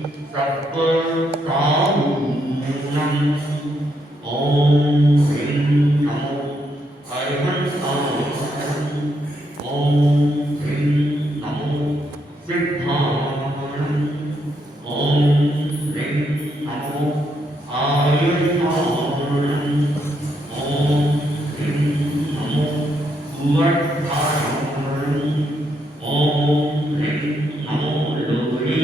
सत्व कामूलम ओम ह्रीं नमो अरिहंताय ओम ह्रीं नमो सिद्धाय ओम ह्रीं नमो आयुर्धाय ओम ह्रीं नमो सुवर्धाय ओम ह्रीं नमो लोहे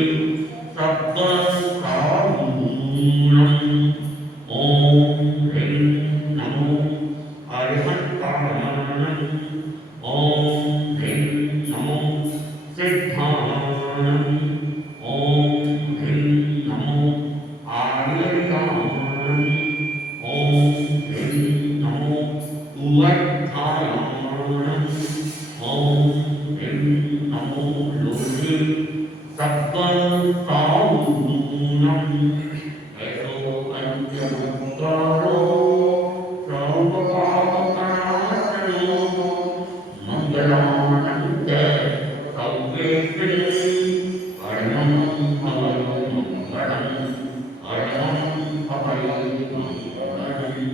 सप्तकामूलम ओम ह्रीं नमो अरिहंताय ओम ह्रीं नमो सिद्धाय ओम ह्रीं नमो आयुर्दाय ओम ह्रीं नमो उवर्धाय ओम ह्रीं नमो लोहे सप्तकामूलम ऐसो पंचमंगलो सर्वपापनाशनो मंगलानंते सर्वेश्वरे हरिमं हवै मंगलम् हरिमं हवै मंगलम्।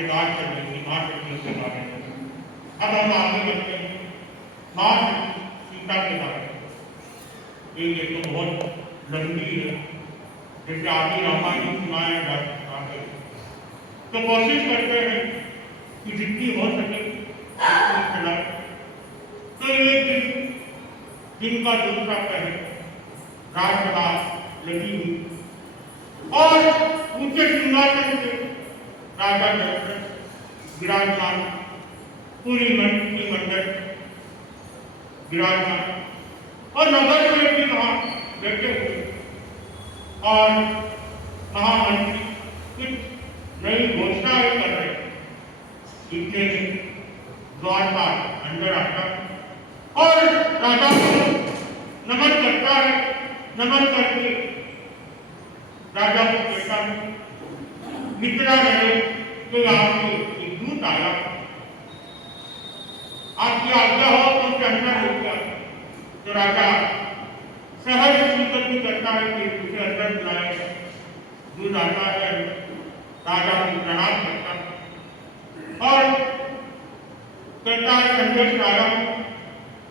से बात कर रही थी माँ शक्ति के बारे में। अब हम आगे बढ़ते हैं माँ सीता के बारे में। ये तो बहुत लंबी है, जैसे आदि रामायण सुनाया जा सकता है, तो कोशिश करते हैं कि जितनी हो सके उतनी चलाए। तो ये दिन का दूसरा पहर राजसभा लगी हुई और ऊंचे सिंहासन से राजा दशरथ विराजमान, पूरी मंत्रिमंडल विराजमान और नगर में भी वहां बैठे हुए और महामंत्री कुछ नई घोषणाएं कर रहे। इतने दिन द्वारपाल अंदर आता और राजा को नमन करता है। नमन करके राजा को कहता है मित्रा रहे तो आपके एक दूत आया, आपकी आज्ञा हो तो उसे अंदर हो गया। तो राजा सहज स्वीकृति करता है कि उसे अंदर बुलाए। दूत आता है, राजा को प्रणाम करता है और कहता है संदेश आया,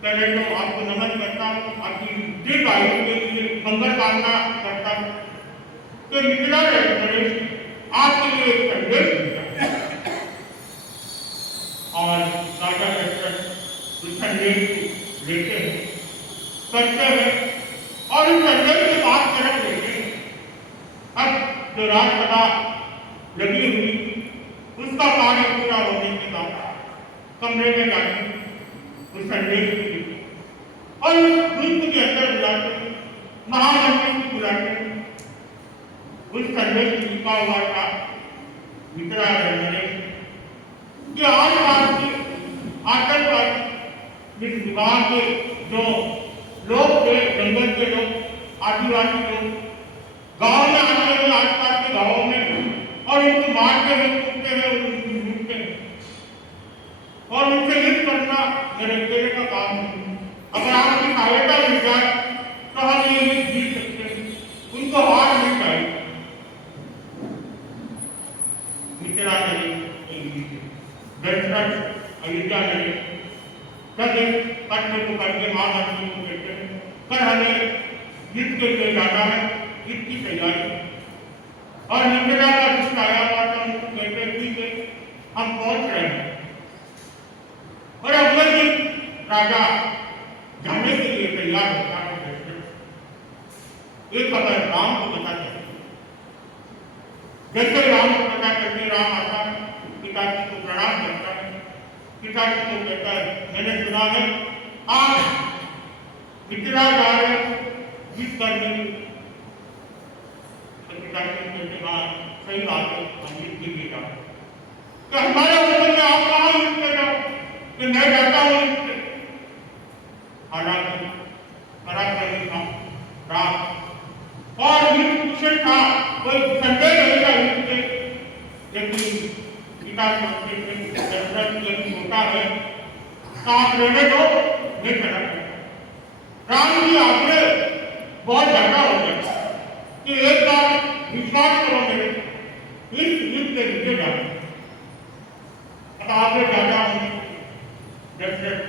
पहले तो आपको नमन करता हूँ, आपकी दीर्घ आयु के लिए मंगल कामना करता हूँ। तो मित्रा नरेश आपके लिए एक संदेश मिलता है और राजा दशरथ उस संदेश को लेते हैं, करते हैं और उस संदेश की बात करते हैं। अब जो राजसभा लगी हुई उसका कार्य पूरा होने के बाद कमरे में जाके उस संदेश को लिखे और उस दूत के अंदर बुलाते, महामंत्री को बुलाते। उस संदेश में लिखा हुआ था मित्रा नरेश कि आज रात के आतंकवादी इस विभाग के जो लोग थे, जंगल के लोग, आदिवासी लोग गांव में आते हैं, आसपास के गांवों में और उनको मारते हैं, कूदते हैं, उनको लूटते हैं और उनसे युद्ध करना मेरे अकेले का काम नहीं। अगर आपकी सहायता मिल जाए तो हम ये युद्ध जीत सकते हैं, उनको हार नहीं चाहिए। मित्रा दशरथ अयोध्या नरेश सब इस पत्र को करके महामंत्री को कहते हैं पर हमें युद्ध के लिए जाना है, युद्ध की तैयारी। और मित्रा का दुष्ट आया हुआ था, उनको कहते ठीक है हम पहुंच रहे हैं। और अगले दिन राजा जाने के लिए तैयार होता है। एक खबर राम को पता चलती, जैसे राम को पता चलते राम आता है, पिताजी को प्रणाम करता है। पिताजी को कहता है मैंने सुना है आप मित्रा जा रहे युद्ध करने की। तो पिताजी को कहते हाँ सही बात है, हम युद्ध के लिए जाओ। तो हमारे वचन में आप कहाँ युद्ध कर जाओ कि मैं जाता हूँ युद्ध पे। हालांकि पराक्रमी था राम और युद्ध कुशल था, कोई संदेह नहीं था युद्ध पे। लेकिन पिता दशरथ यदि होता है साथ रहने दो, मैं चला जाता। राम की आज्ञा बहुत ज्यादा हो जाती कि एक बार विश्वास करो मेरे, इस युद्ध से नीचे जाओ। अब आगे ज्यादा होने दशरथ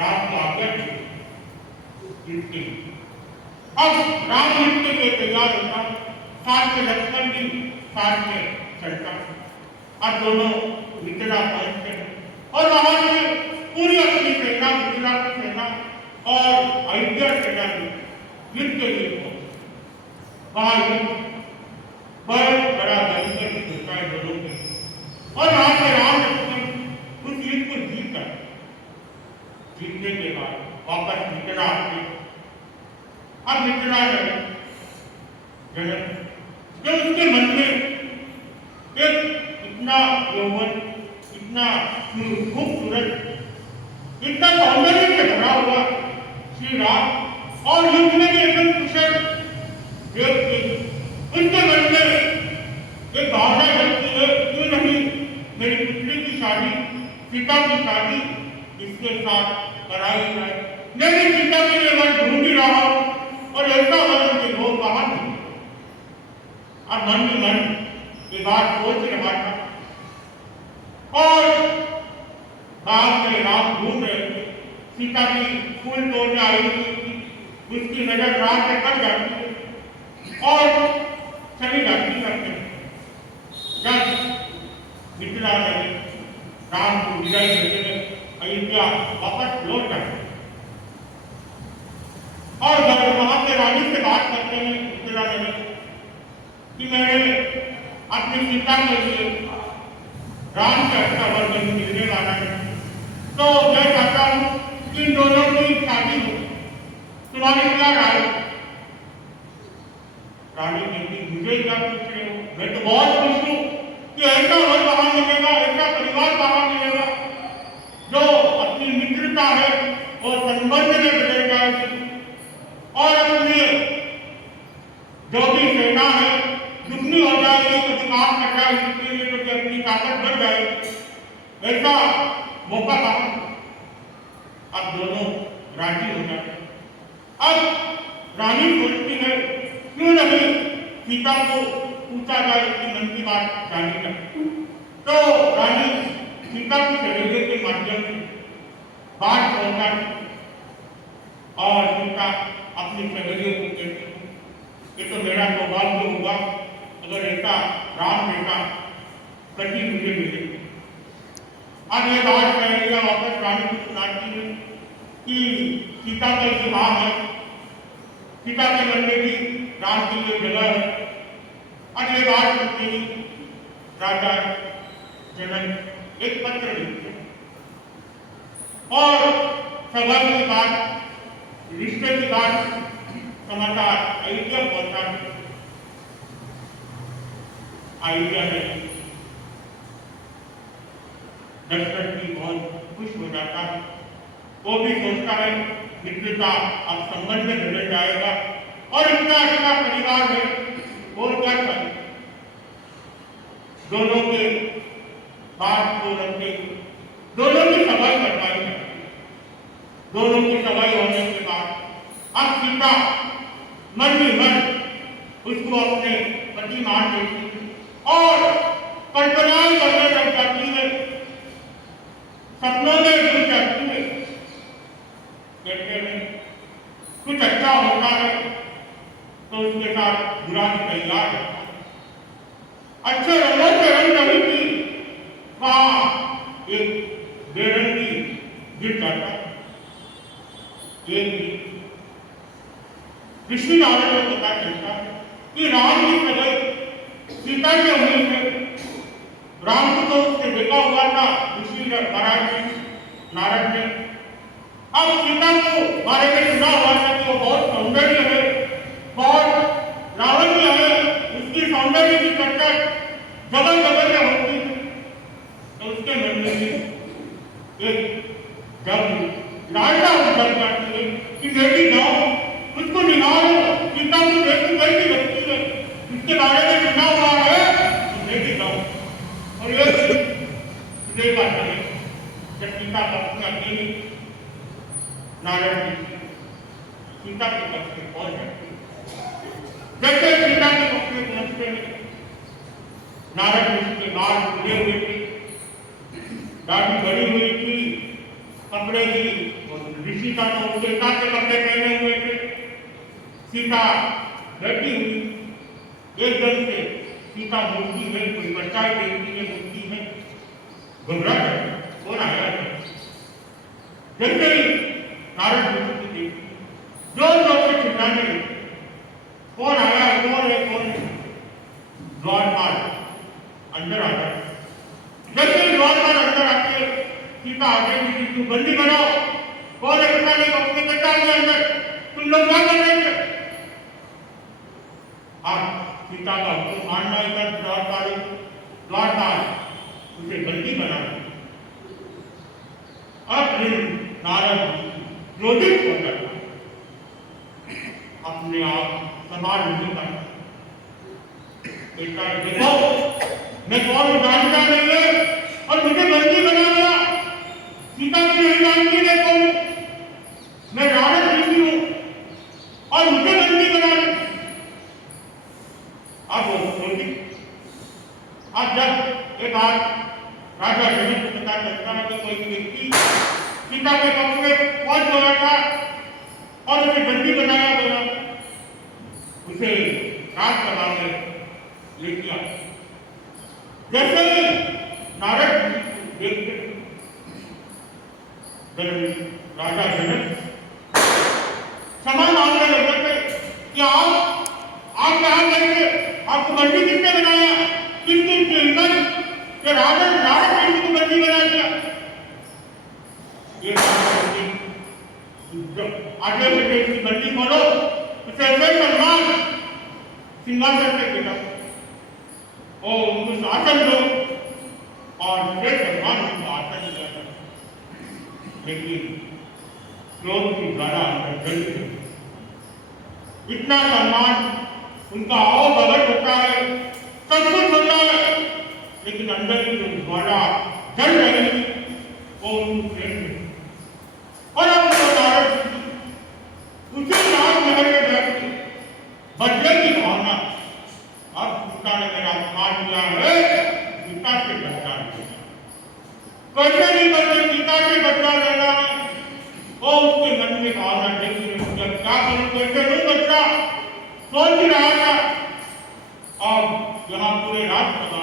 राम को आज्ञा दी। अब राम युद्ध के लिए तैयार होता, साथ में लक्ष्मण भी साथ में चलता। अब दोनों मिथिला पहुंचते हैं और वहां से पूरी अपनी सेना, मिथिला की सेना और अयोध्या सेना भी युद्ध के लिए पहुंचे। वहां युद्ध बहुत बड़ा भयंकर युद्ध होता है दोनों के और वहां से राम लक्ष्मण उस युद्ध को जीतने के बाद वापस मिथिला आते। अब मिथिला जनक जो उसके मन में एक इतना यौवन, इतना खूबसूरत, इतना सौंदर्य से भरा हुआ श्री राम और युद्ध में भी एकदम कुशल व्यक्ति, उसके मन में एक भावना जगती है क्यों नहीं मेरी पुत्री की शादी, सीता की शादी इसके साथ कराई जाए। मैं भी सीता के लिए वन ढूंढ ही रहा हूँ और ऐसा वन के लोग बाहर नहीं। अब मन में मन ये बात सोच रहा था और बाग में राम घूम रहे थे। सीता की फूल तोड़ने आई थी, उसकी नजर राम पे पड़ जाती है और चली जाती है। जब मिथिला ने राम को विदाई देते हुए अयोध्या वापस लौट जाते और जब वहां के रानी से बात करते हैं मिथिला ने कि मैंने अपनी सीता के लिए राम से अच्छा वर नहीं मिलने वाला है, तो मैं चाहता हूं कि इन दोनों की शादी हो, तुम्हारी क्या राय? रानी कहती मुझे क्या पूछ रहे हो, मैं तो बहुत खुश हूं कि ऐसा वर वहां मिलेगा, ऐसा परिवार वहां मिलेगा जो अपनी मित्रता है और संबंध में बदल जाएगी और अपनी जो भी सेना है दुगनी हो जाएगी, कभी काम कर जाएगी, इसके लिए कभी अपनी ताकत बढ़ जाएगी, ऐसा मौका कहा। अब दोनों राजी हो जाते। अब रानी सोचती है क्यों नहीं सीता को पूछा जाए उसकी मन की बात जानने का। तो रानी सीता की सहेलियों के माध्यम से बात पहुंचाती और सीता अपनी सहेलियों को कहती ये तो मेरा सौभाग्य होगा अगर ऐसा राम जैसा पति मुझे मिले। अब ये बात सहेलियां वापस रानी को सुनाती है कि सीता का विवाह है, सीता के मन में भी राम के लिए जगह है। अब ये बात सुनते ही राजा जनक एक पत्र लिखते और सभा की बात, रिश्ते की बात समाचार अयोध्या पहुंचा। अयोध्या में दशरथ भी बहुत खुश हो जाता है, वो भी सोचता है मित्रता अब संबंध में बदल जाएगा और इतना अच्छा परिवार है और क्या चाहिए। दोनों के बात को रखते दोनों की सफाई करवाई है। दोनों की सफाई होने के बाद अब सीता मन ही मन उसको अपने पति मान देती और कल्पनाएं करने लग जाती है, सपनों में डूब जाती है। कहते हैं कुछ अच्छा होता है तो उसके साथ बुरा भी तैयार है। अच्छे रंगों से रंग रही थी वहां एक बेरंगी गिर जाता है। एक ऋषि नारद को पता चलता है कि राम की सगाई सीता से हुई है। राम को तो उसने देखा हुआ था ऋषि महाराज ने, नारद ने। अब सीता को बारे में सुना हुआ था कि वो बहुत सौंदर्य है, बहुत लावण्य है, उसकी सौंदर्य की चर्चा जगह जगह में होती है। तो उसके मन में एक जब लालसा उतर जाती है कि बेटी जाओ उसको निहारो, सीता को देखो कैसी लगती है, इसके बारे में सुना हुआ है तो बेटी जाओ। और ये बात है जब सीता पत्नी अकेली नारद जी सीता के पक्ष में पहुंच जाती है। जैसे सीता के पक्ष में पहुंचते हैं, नारद ऋषि के बाल खुले हुए थे, दाढ़ी बड़ी हुई थी, कपड़े भी ऋषि का तो उसके हिसाब से कपड़े पहने हुए थे। सीता बैठी हुई, एकदम से सीता मूर्ति में कोई परछाई देखती है, मूर्ति में घबरा जाती, कौन आया है? जैसे ही नारद ऋषि को देखती जोर जोर से चिल्लाने लगी, कौन आया है, कौन है, कौन है? द्वारपाल अंदर आ जाए। जैसे ही द्वारपाल अंदर आके सीता आगे की बंदी बनाओ, कौन है पता नहीं, अपने बच्चा के अंदर तुम लोग क्या कर रहे थे? आप सीता का हुक्म मानना ही कर द्वारपाल उसे बंदी बना। अब नारद क्रोधित होकर अपने आप संभाल नहीं करता। देखो मैं कौन जानता नहीं है और मुझे बंदी बना दिया। सीता की नहीं जानती मैं कौन, मैं नारद ऋषि हूं और मुझे बंदी बना दिया। अब वो क्रोधित, अब जब एक बात राजा जनक को पता चलता है कि कोई व्यक्ति सीता के पक्ष में पहुंच गया था और उसे बंदी बनाया गया, उसे राजसभा में ले गया। जैसे नारद देखते राजा जनक क्षमा मांगने लगे थे कि आप कहाँ गए थे, आपको बंदी किसने बनाया, किसकी हिम्मत कि राजा नारद ने को बंदी बना दिया। ये आगे बेटे इसकी बंदी खोलो, उसे ऐसे सम्मान सिंहासन पे बिठा और उनको आसन दो और फिर सम्मान उनको आसन दिया था। लेकिन क्रोध की ज्वाला अंदर जल गई। इतना सम्मान उनका आओ बगट होता है, सब कुछ होता है, लेकिन अंदर की जो ज्वाला जल रही वो उनको प्रेम नहीं। और अब वो नारद उसी राजमहल में बैठ बदले की भावना, अब सीता ने मेरा अपमान किया है, सीता से बदला लेना, कैसे नहीं बदले सीता से बदला लेना है। और उसके मन में भावना देखिए जब क्या करूं कैसे नहीं बदला सोच रहा था। अब यहाँ पूरे राजसभा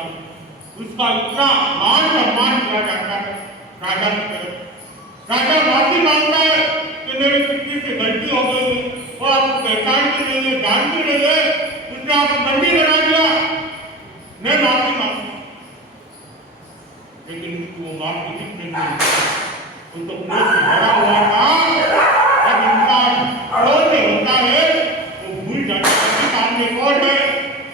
उसका इतना मान सम्मान किया जाता है राजा की तरफ। राजा माफी मांगता है कि मेरी पुत्री से गलती हो गई, वो आपको पहचान की नहीं है, जानती नहीं है, उसने आपको बंदी बना दिया, मैं माफी मांगता हूँ। लेकिन वो माफी नहीं दी, वो तो क्रोध से भरा हुआ था। जब इंसान क्रोध में होता है वो भूल जाता है कि सामने कौन है,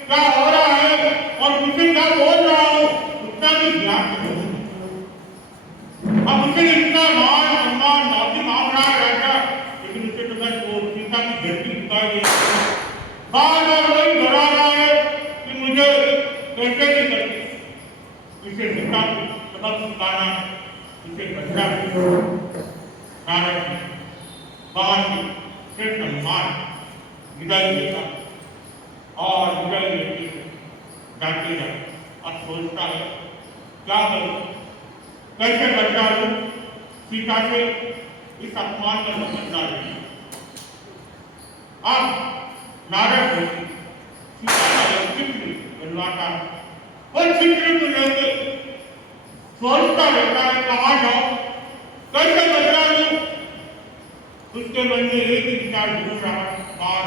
क्या हो रहा है और मुझे क्या बोल रहा हूँ, उतना भी ध्यान नहीं। अब उसे इतना मान सम्मान माफी मांग रहा है राजा, लेकिन उसे तो बस वो सीता की गलती दिखाई दे रही है। बार बार वही डरा रहा है कि मुझे कैसे नहीं करती, इसे सीता को सबक सिखाना, इसे बदला नारद वहां से फिर सम्मान विदाई देगा और विदाई लेके जाते जाए। अब सोचता है क्या करूं, कैसे बदला लूं सीता से, इस अपमान का बदला लूं। अब नारद सीता का चित्र बनवाता, वो चित्र को लेके सोचता रहता है कहाँ जाऊं, कैसे बदला लूं। उसके मन में एक ही विचार घूम रहा बार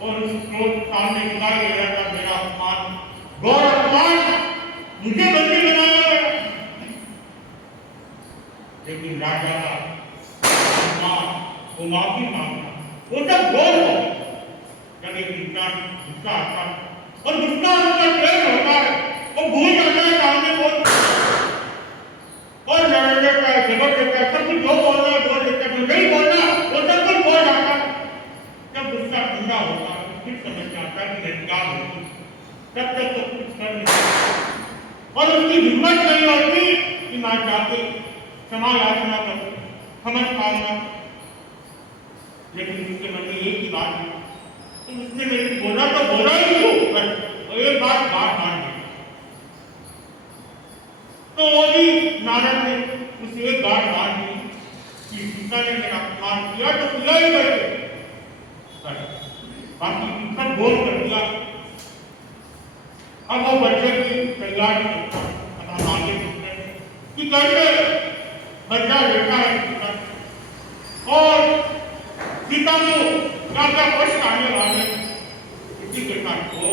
और उस क्रोध सामने दिखाई दे रहा था, मेरा अपमान, गौर अपमान, मुझे बंदी बनाया गया। लेकिन राजा का वो माफी मांगना, वो सब गौर हो जब एक इंसान गुस्सा आता और गुस्सा उसका तेज होता है, वो भूल जाता है सामने बोल और लड़ लेता है, झगड़ लेता है, सब कुछ जो बोलना है बोल लेता है, जो नहीं बोलना वो सब कुछ बोल जाता है। जब गुस्सा ठंडा होता है फिर समझ में आता है कि क्या होगी, तब तक तो कुछ कर नहीं सकता और उसकी हिम्मत नहीं होती कि मैं जाके क्षमा याचना करूं, क्षमा कामना। लेकिन उसके मन में एक ही बात है, तो उसने मेरे बोला तो बोला ही क्यों, बस एक बात मान ली। तो वो भी नारद ने उस एक बात मान ली कि सीता ने मेरा अपमान किया तो किया ही करके, बाकी सब बोल कर दिया। अब वो बच्चे की तैयारी करता है, अब हम आगे देखते हैं कि कैसे बच्चा लेता है सीता और सीता को क्या क्या कष्ट आने वाले, इसी के साथ वो